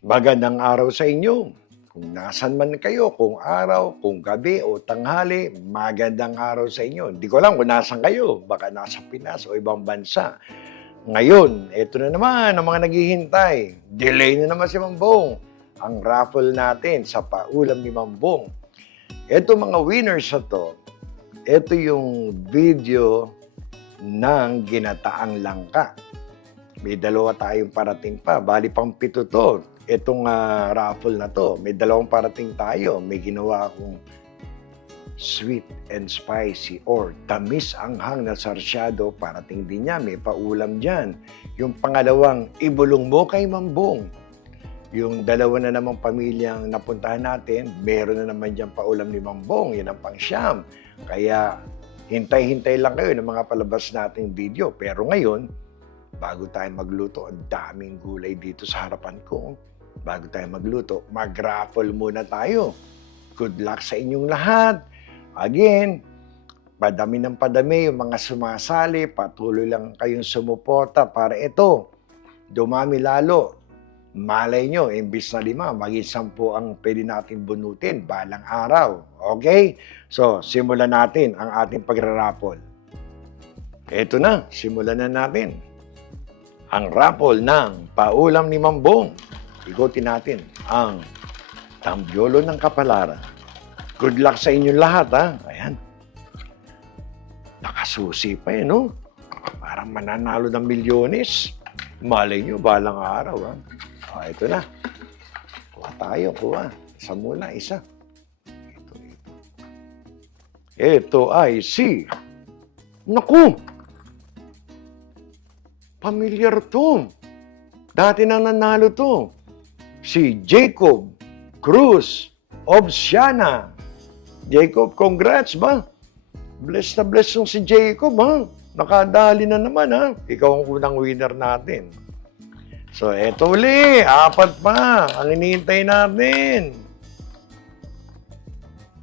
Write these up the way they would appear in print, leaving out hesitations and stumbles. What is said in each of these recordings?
Magandang araw sa inyo. Kung nasan man kayo, kung araw, kung gabi o tanghali, magandang araw sa inyo. Hindi ko alam kung nasan kayo, baka nasa Pinas o ibang bansa. Ngayon, eto na naman ang mga naghihintay. Delay na naman si Mambong. Ang raffle natin sa paulam ni Mambong. Eto mga winners na to, eto yung video ng ginataang langka. May dalawa tayong parating pa. Bali pang 7 to. Itong raffle na to. May dalawang parating tayo. May ginawa akong sweet and spicy or tamis anghang na sarsyado. Parating din niya. May paulam dyan. Yung pangalawang, ibulong mo kay Mambong. Yung dalawa na namang pamilyang napuntahan natin, meron na naman dyan paulam ni Mambong. Yan ang pang-siyam. Kaya hintay-hintay lang kayo ng mga palabas nating video. Pero ngayon, bago tayo magluto, ang daming gulay dito sa harapan ko. Bago tayo magluto, mag-raffle muna tayo. Good luck sa inyong lahat. Again, padami ng padami yung mga sumasali. Patuloy lang kayong sumuporta para ito, dumami lalo. Malay nyo, imbis na 5, maging 10 ang pwede natin bunutin balang araw. Okay? So, simulan natin ang ating pagra-raffle. Ito na, simulan na natin ang raffle ng paulam ni Mambong. Igutin natin ang tambyolo ng kapalaran. Good luck sa inyong lahat, ha? Ayan. Nakasusi pa eh, no? Parang mananalo ng milyones. Malay nyo, balang araw, ha? O, ito na. Kuha tayo, kuha. Isa muna, isa. Ito. Ito ay si... Naku! Pamilyar to. Dati nang nanalo to. Si Jacob Cruz of Siana. Jacob, congrats ba? Bless na bless yung si Jacob, ha? Nakadali na naman, ha? Ikaw ang unang winner natin. So, eto uli. 4 pa. Ang hinihintay natin.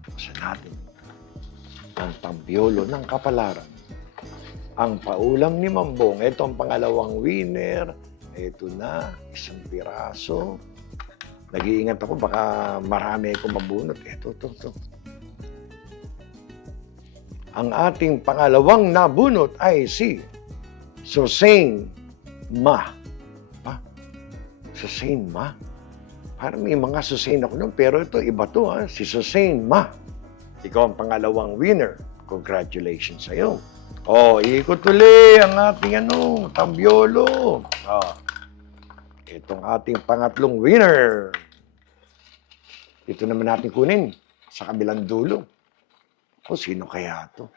Basta natin ang tambyolo ng kapalaran. Ang paulam ni Mambong, ito ang pangalawang winner. Ito na, 1 piraso. Nag-iingat ako, baka marami akong mabunot. Ito. Ang ating pangalawang nabunot ay si Susain Ma. Susain Ma? Parang may mga Susain ako nun, pero ito, iba to, ha? Si Susain Ma. Ikaw ang pangalawang winner. Congratulations sa'yo. Oh, ikot uli ang ating tambyolo. Oh. Itong ating pangatlong winner. Ito naman natin kunin sa kabilang dulo. O, sino kaya ito?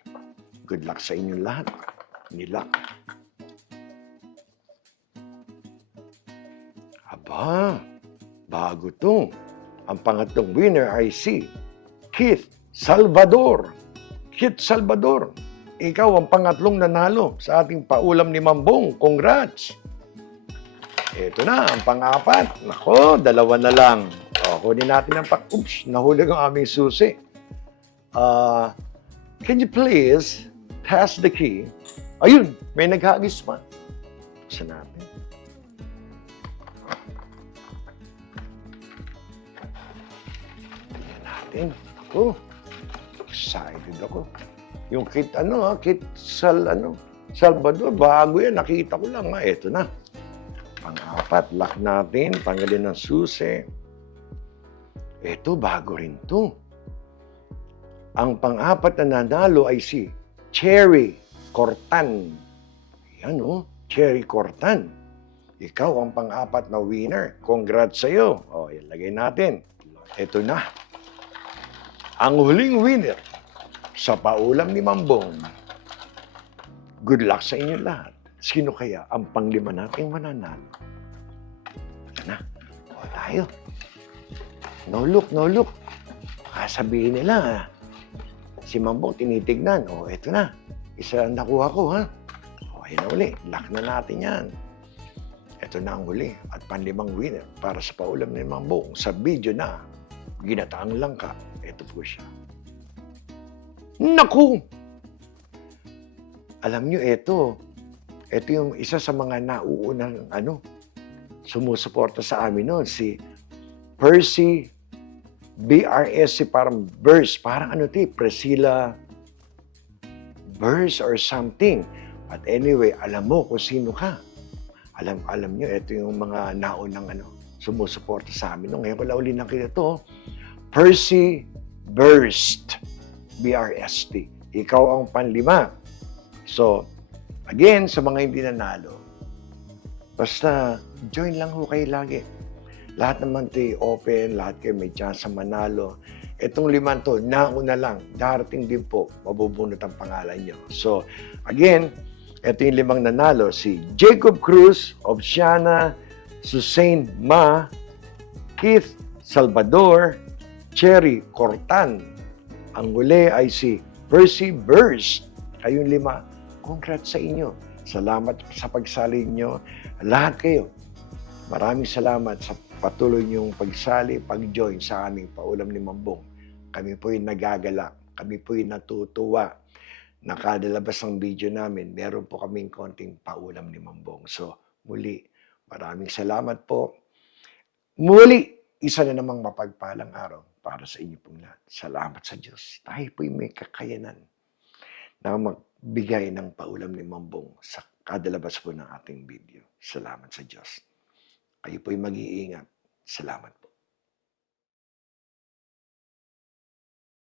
Good luck sa inyong lahat. Nila. Aba, bago to. Ang pangatlong winner ay si Keith Salvador. Keith Salvador. Ikaw ang pangatlong nanalo sa ating paulam ni Mambong. Congrats! Ito na, ang pang-4. Nako, 2 na lang. O, kunin natin ang Oops, nahulog ang aming susi. Can you please pass the key? Ayun, may naghagis pa. Buksan natin. Tingnan natin. Ako, excited ako. Yung kit Salvador, bago yan, nakita ko lang, ito na. Pang-4, lock natin, tanggalin ng susi. Ito, bago rin to. Ang pang-4 na nanalo ay si Cherry Cortan. Yan Cherry Cortan. Ikaw ang pang-4 na winner. Congrats sa'yo. O, ilagay natin. Ito na. Ang huling winner sa paulam ni Mambong. Good luck sa inyo lahat. Sino kaya ang pang-5 nating mananalo? Ito na. O tayo. No look. Sabihin nila, si Mambong tinitignan. O, ito na. Isa ang nakuha ko, ha? O, ayun na uli. Lock na natin yan. Ito na ang huli. At pang-5 winner para sa paulam ni Mambong sa video na ginataang langka. Ito po siya. Naku! Alam nyo, ito yung isa sa mga nauunang sumusuporta sa amin noon, si Percy, BRSC, parang verse. Parang ano ito, Priscilla verse or something. But anyway, alam mo kung sino ka. Alam nyo, ito yung mga naunang sumusuporta sa amin. No, ngayon ko lang uli nakita ito. Percy Burst, BRST. Ikaw ang panlima. So, again, sa mga hindi nanalo, basta join lang ho kayo lagi. Lahat naman ito open, lahat kayo may chance sa manalo. Itong 5 to, nauna lang, darating din po, mabubunot ang pangalan nyo. So, again, ito yung 5 nanalo, si Jacob Cruz, Obsiana, Susain Ma, Keith Salvador, Cherry Cortan. Ang huli ay si Percy Burst. Kayong 5, congrats sa inyo. Salamat sa pagsali nyo. Lahat kayo, maraming salamat sa patuloy niyong pagsali, pag-join sa aming Paulam ni Mambong. Kami po'y nagagalak, kami po'y natutuwa. Nakadalabas ang video namin, meron po kaming konting Paulam ni Mambong. So, muli, maraming salamat po. Muli, isa na namang mapagpalang araw para sa inyo pong lahat. Salamat sa Diyos. Tayo po'y may kakayanan na magbigay ng Paulam ni Mambong sa kadalabas po ng ating video. Salamat sa Diyos. Kayo po'y mag-iingat. Salamat po.